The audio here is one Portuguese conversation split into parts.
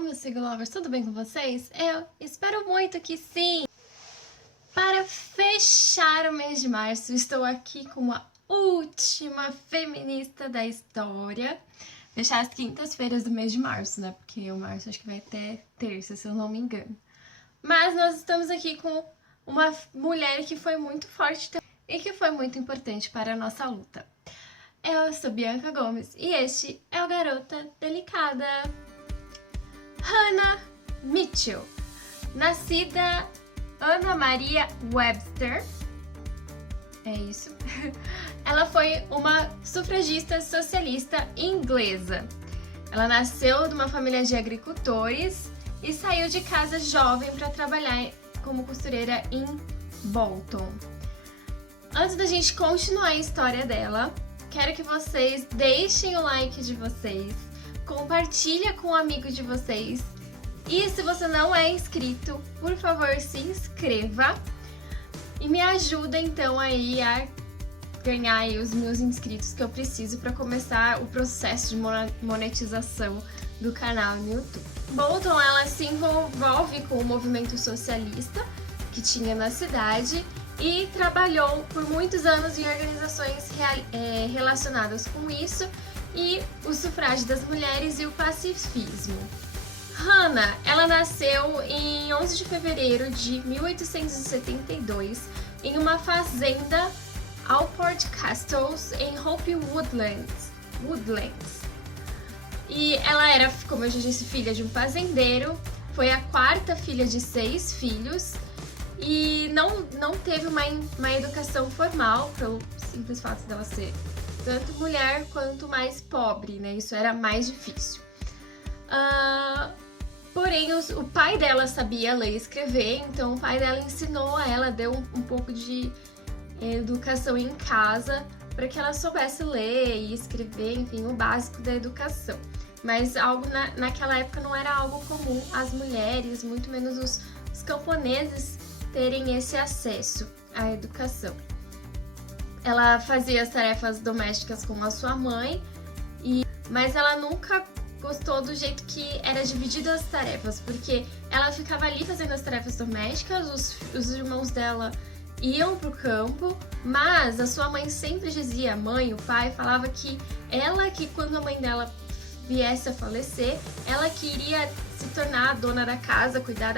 Hello, meus Sig Lovers, tudo bem com vocês? Eu espero muito que sim! Para fechar o mês de março, estou aqui com a última feminista da história. Fechar as quintas-feiras do mês de março, né? Porque o março acho que vai até terça, se eu não me engano. Mas nós estamos aqui com uma mulher que foi muito forte e que foi muito importante para a nossa luta. Eu sou Bianca Gomes e este é o Garota Delicada. Hannah Mitchell, nascida Anna Maria Webster, é isso. Ela foi uma sufragista socialista inglesa. Ela nasceu de uma família de agricultores e saiu de casa jovem para trabalhar como costureira em Bolton. Antes da gente continuar a história dela, quero que vocês deixem o like de vocês, compartilha com um amigo de vocês e se você não é inscrito, por favor se inscreva e me ajuda então aí a ganhar aí os meus inscritos que eu preciso para começar o processo de monetização do canal no YouTube. Bolton, ela se envolve com o movimento socialista que tinha na cidade e trabalhou por muitos anos em organizações relacionadas com isso e o sufrágio das mulheres e o pacifismo. Hannah, ela nasceu em 11 de fevereiro de 1872 em uma fazenda Alport Castles em Hope Woodlands. E ela era, como eu já disse, filha de um fazendeiro, foi a quarta filha de 6 filhos e não teve uma educação formal, pelo simples fato dela ser tanto mulher quanto mais pobre, né? Isso era mais difícil. Porém, o pai dela sabia ler e escrever, então o pai dela ensinou a ela, deu um pouco de educação em casa para que ela soubesse ler e escrever, enfim, o básico da educação. Mas algo naquela época não era algo comum as mulheres, muito menos os camponeses, terem esse acesso à educação. Ela fazia as tarefas domésticas com a sua mãe, mas ela nunca gostou do jeito que era dividida as tarefas, porque ela ficava ali fazendo as tarefas domésticas, os irmãos dela iam pro campo, mas a sua mãe sempre dizia, o pai, falava que quando a mãe dela viesse a falecer, ela queria se tornar a dona da casa, cuidar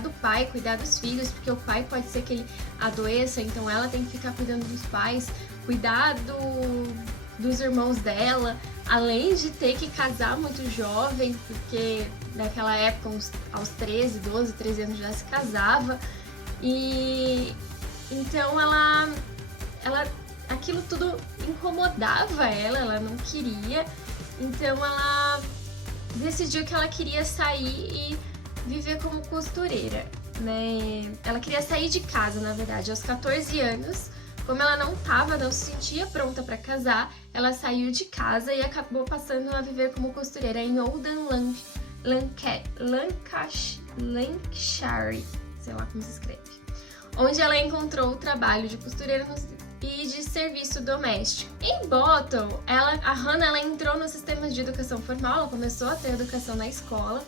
do pai, cuidar dos filhos, porque o pai pode ser que ele adoeça, então ela tem que ficar cuidando dos pais, cuidar dos irmãos dela, além de ter que casar muito jovem, porque naquela época, aos 13 anos já se casava, e então ela aquilo tudo incomodava ela não queria, então ela decidiu que ela queria sair e viver como costureira, né? Ela queria sair de casa, na verdade, aos 14 anos. Como ela não se sentia pronta para casar, ela saiu de casa e acabou passando a viver como costureira em Oldham, Lancashire, sei lá como se escreve, onde ela encontrou o trabalho de costureira e de serviço doméstico. Em Bolton, a Hannah ela entrou no sistema de educação formal, ela começou a ter educação na escola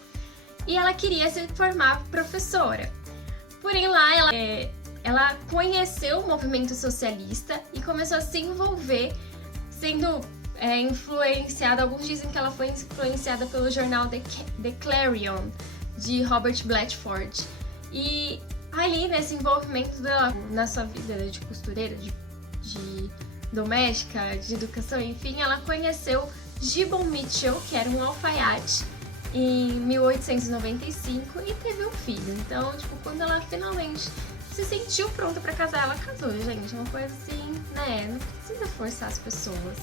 e ela queria se formar professora. Porém lá ela conheceu o movimento socialista e começou a se envolver, sendo influenciada, alguns dizem que ela foi influenciada pelo jornal The Clarion, de Robert Blatchford. E ali, nesse envolvimento dela na sua vida de costureira, de doméstica, de educação, enfim, ela conheceu Gibbon Mitchell, que era um alfaiate, em 1895 e teve um filho. Então, quando ela finalmente se sentiu pronta para casar, ela casou, gente. É uma coisa assim, né? Não precisa forçar as pessoas.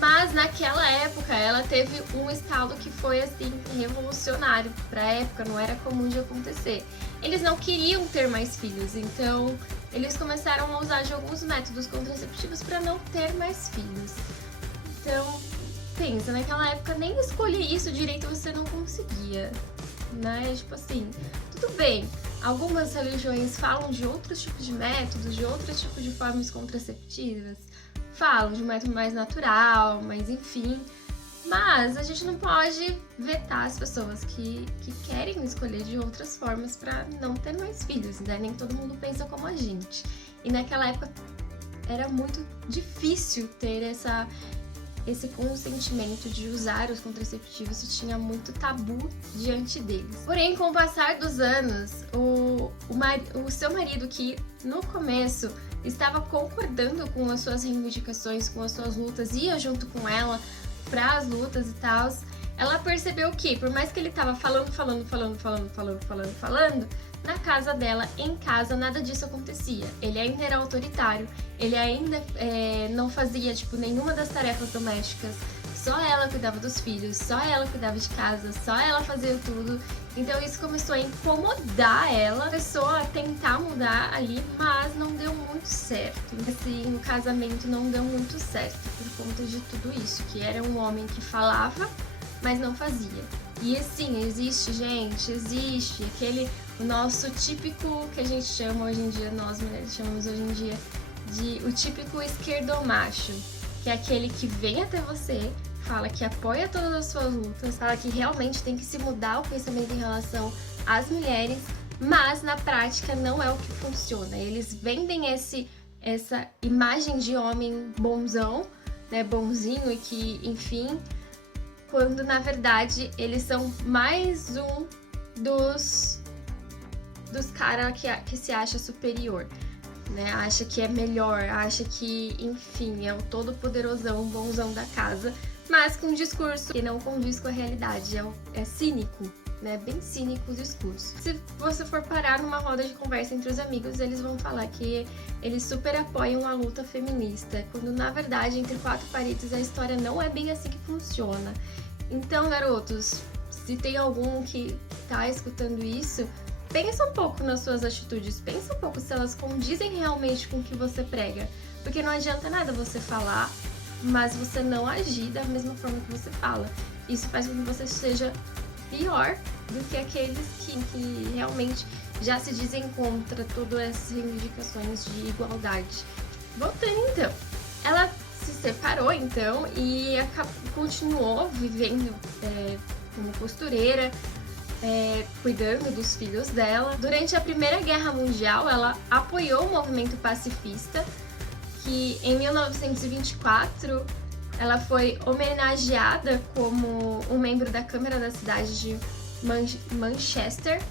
Mas naquela época ela teve um estalo que foi assim revolucionário para a época, não era comum de acontecer. Eles não queriam ter mais filhos, então eles começaram a usar de alguns métodos contraceptivos para não ter mais filhos. Então, pensa, naquela época nem escolher isso direito você não conseguia, né? Assim, tudo bem. Algumas religiões falam de outros tipos de métodos, de outros tipos de formas contraceptivas, falam de um método mais natural, mas enfim, Mas a gente não pode vetar as pessoas que querem escolher de outras formas para não ter mais filhos, né? Nem todo mundo pensa como a gente. E naquela época era muito difícil ter esse consentimento de usar os contraceptivos, e tinha muito tabu diante deles. Porém, com o passar dos anos, o seu marido, que no começo estava concordando com as suas reivindicações, com as suas lutas, ia junto com ela para as lutas e tal, ela percebeu que, por mais que ele tava falando, na casa dela, em casa, nada disso acontecia. Ele ainda era autoritário, ele ainda não fazia, tipo, nenhuma das tarefas domésticas. Só ela cuidava dos filhos, só ela cuidava de casa, só ela fazia tudo. Então isso começou a incomodar ela, começou a tentar mudar ali, mas não deu muito certo. Assim, o casamento não deu muito certo por conta de tudo isso, que era um homem que falava, mas não fazia. E assim, existe, gente, existe o nosso típico, que a gente chama hoje em dia, nós mulheres chamamos hoje em dia, de o típico esquerdomacho, que é aquele que vem até você, fala que apoia todas as suas lutas, fala que realmente tem que se mudar o pensamento em relação às mulheres, mas na prática não é o que funciona. Eles vendem essa imagem de homem bonzão, né, bonzinho, e que, enfim, quando na verdade eles são mais um dos caras que se acha superior, né? Acha que é melhor, acha que, enfim, é o todo poderosão, bonzão da casa, mas com um discurso que não condiz com a realidade, é cínico, né? Bem cínico o discurso. Se você for parar numa roda de conversa entre os amigos, eles vão falar que eles super apoiam a luta feminista, quando na verdade, entre quatro paredes, a história não é bem assim que funciona. Então, garotos, se tem algum que tá escutando isso, pensa um pouco nas suas atitudes, pensa um pouco se elas condizem realmente com o que você prega. Porque não adianta nada você falar, mas você não agir da mesma forma que você fala. Isso faz com que você seja pior do que aqueles que realmente já se dizem contra todas essas reivindicações de igualdade. Voltando então, ela se separou então e continuou vivendo como costureira, cuidando dos filhos dela. Durante a Primeira Guerra Mundial, ela apoiou o movimento pacifista, que em 1924 ela foi homenageada como um membro da Câmara da cidade de Manchester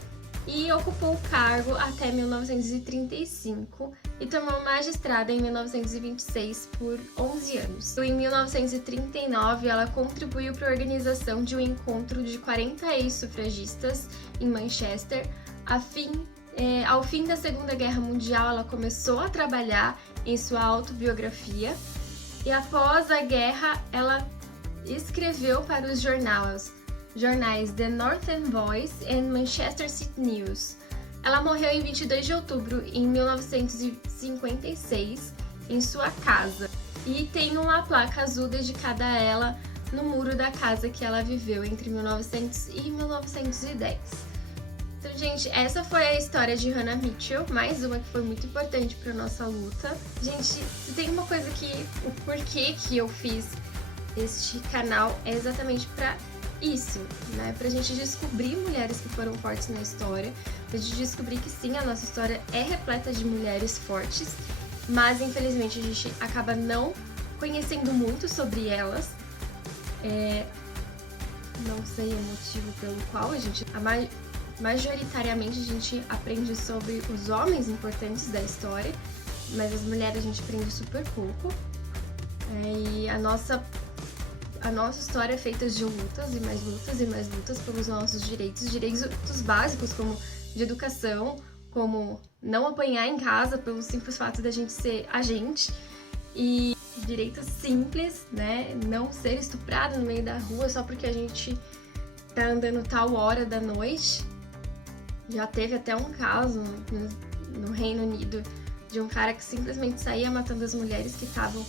e ocupou o cargo até 1935 e tornou magistrada em 1926 por 11 anos. Em 1939, ela contribuiu para a organização de um encontro de 40 ex-sufragistas em Manchester. Ao fim da Segunda Guerra Mundial, ela começou a trabalhar em sua autobiografia e após a guerra, ela escreveu para os jornais The Northern Voice e Manchester City News. Ela morreu em 22 de outubro de 1956 em sua casa e tem uma placa azul dedicada a ela no muro da casa que ela viveu entre 1900 e 1910. Então, gente, essa foi a história de Hannah Mitchell, mais uma que foi muito importante para nossa luta. Gente, se tem uma coisa o porquê que eu fiz este canal é exatamente para isso, né? Pra gente descobrir mulheres que foram fortes na história, pra gente descobrir que sim, a nossa história é repleta de mulheres fortes, mas infelizmente a gente acaba não conhecendo muito sobre elas. Não sei o motivo pelo qual majoritariamente a gente aprende sobre os homens importantes da história, mas as mulheres a gente aprende super pouco. E a nossa história é feita de lutas e mais lutas e mais lutas pelos nossos direitos básicos, como de educação, como não apanhar em casa pelo simples fato da gente ser a gente, e direitos simples, né? Não ser estuprado no meio da rua só porque a gente tá andando tal hora da noite. Já teve até um caso no Reino Unido de um cara que simplesmente saía matando as mulheres que estavam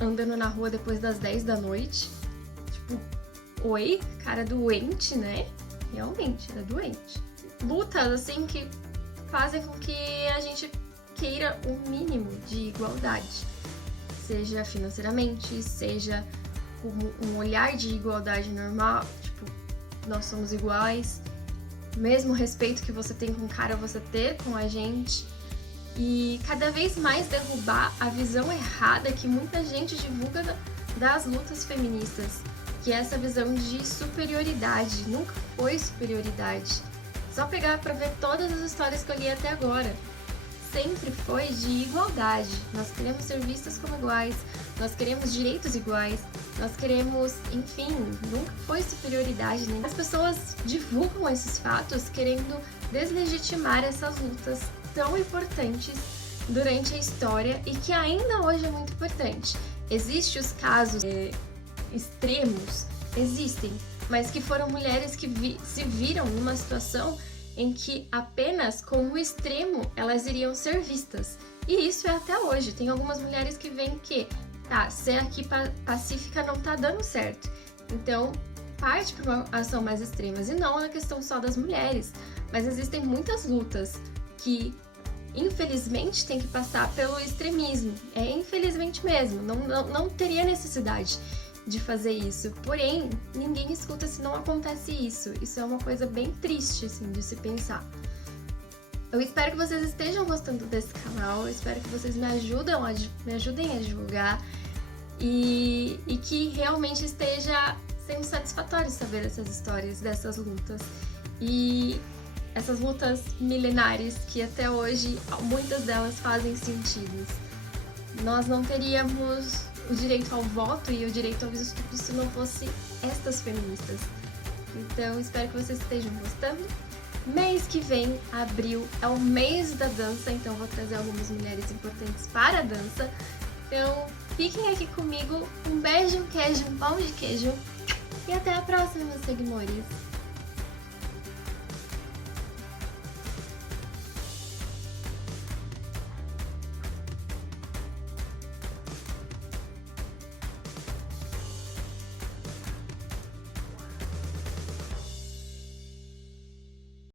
andando na rua depois das 10 da noite. Tipo, oi, cara doente, né? Realmente, era doente. Lutas, assim, que fazem com que a gente queira um mínimo de igualdade. Seja financeiramente, seja como um olhar de igualdade normal, tipo, nós somos iguais, mesmo respeito que você tem com o cara, você ter com a gente. E cada vez mais derrubar a visão errada que muita gente divulga das lutas feministas, que é essa visão de superioridade. Nunca foi superioridade. Só pegar pra ver todas as histórias que eu li até agora. Sempre foi de igualdade. Nós queremos ser vistas como iguais, nós queremos direitos iguais, nós queremos, enfim, nunca foi superioridade. Nem as pessoas divulgam esses fatos querendo deslegitimar essas lutas tão importantes durante a história e que ainda hoje é muito importante. Existem os casos extremos, existem, mas que foram mulheres que se viram numa situação em que apenas com o extremo elas iriam ser vistas. E isso é até hoje. Tem algumas mulheres que veem que ser aqui pacífica não tá dando certo. Então, parte para uma ação mais extrema. E não é questão só das mulheres, mas existem muitas lutas que, infelizmente, tem que passar pelo extremismo. É infelizmente mesmo. Não teria necessidade de fazer isso. Porém, ninguém escuta se não acontece isso. Isso é uma coisa bem triste, assim, de se pensar. Eu espero que vocês estejam gostando desse canal. Eu espero que vocês me ajudem a divulgar e que realmente esteja sendo satisfatório saber essas histórias, dessas lutas. E essas lutas milenares que até hoje muitas delas fazem sentido. Nós não teríamos o direito ao voto e o direito ao estupro se não fosse estas feministas. Então, espero que vocês estejam gostando. Mês que vem, abril, é o mês da dança, então vou trazer algumas mulheres importantes para a dança. Então, fiquem aqui comigo. Um beijo, um queijo, um pão de queijo. E até a próxima, meus seguidores.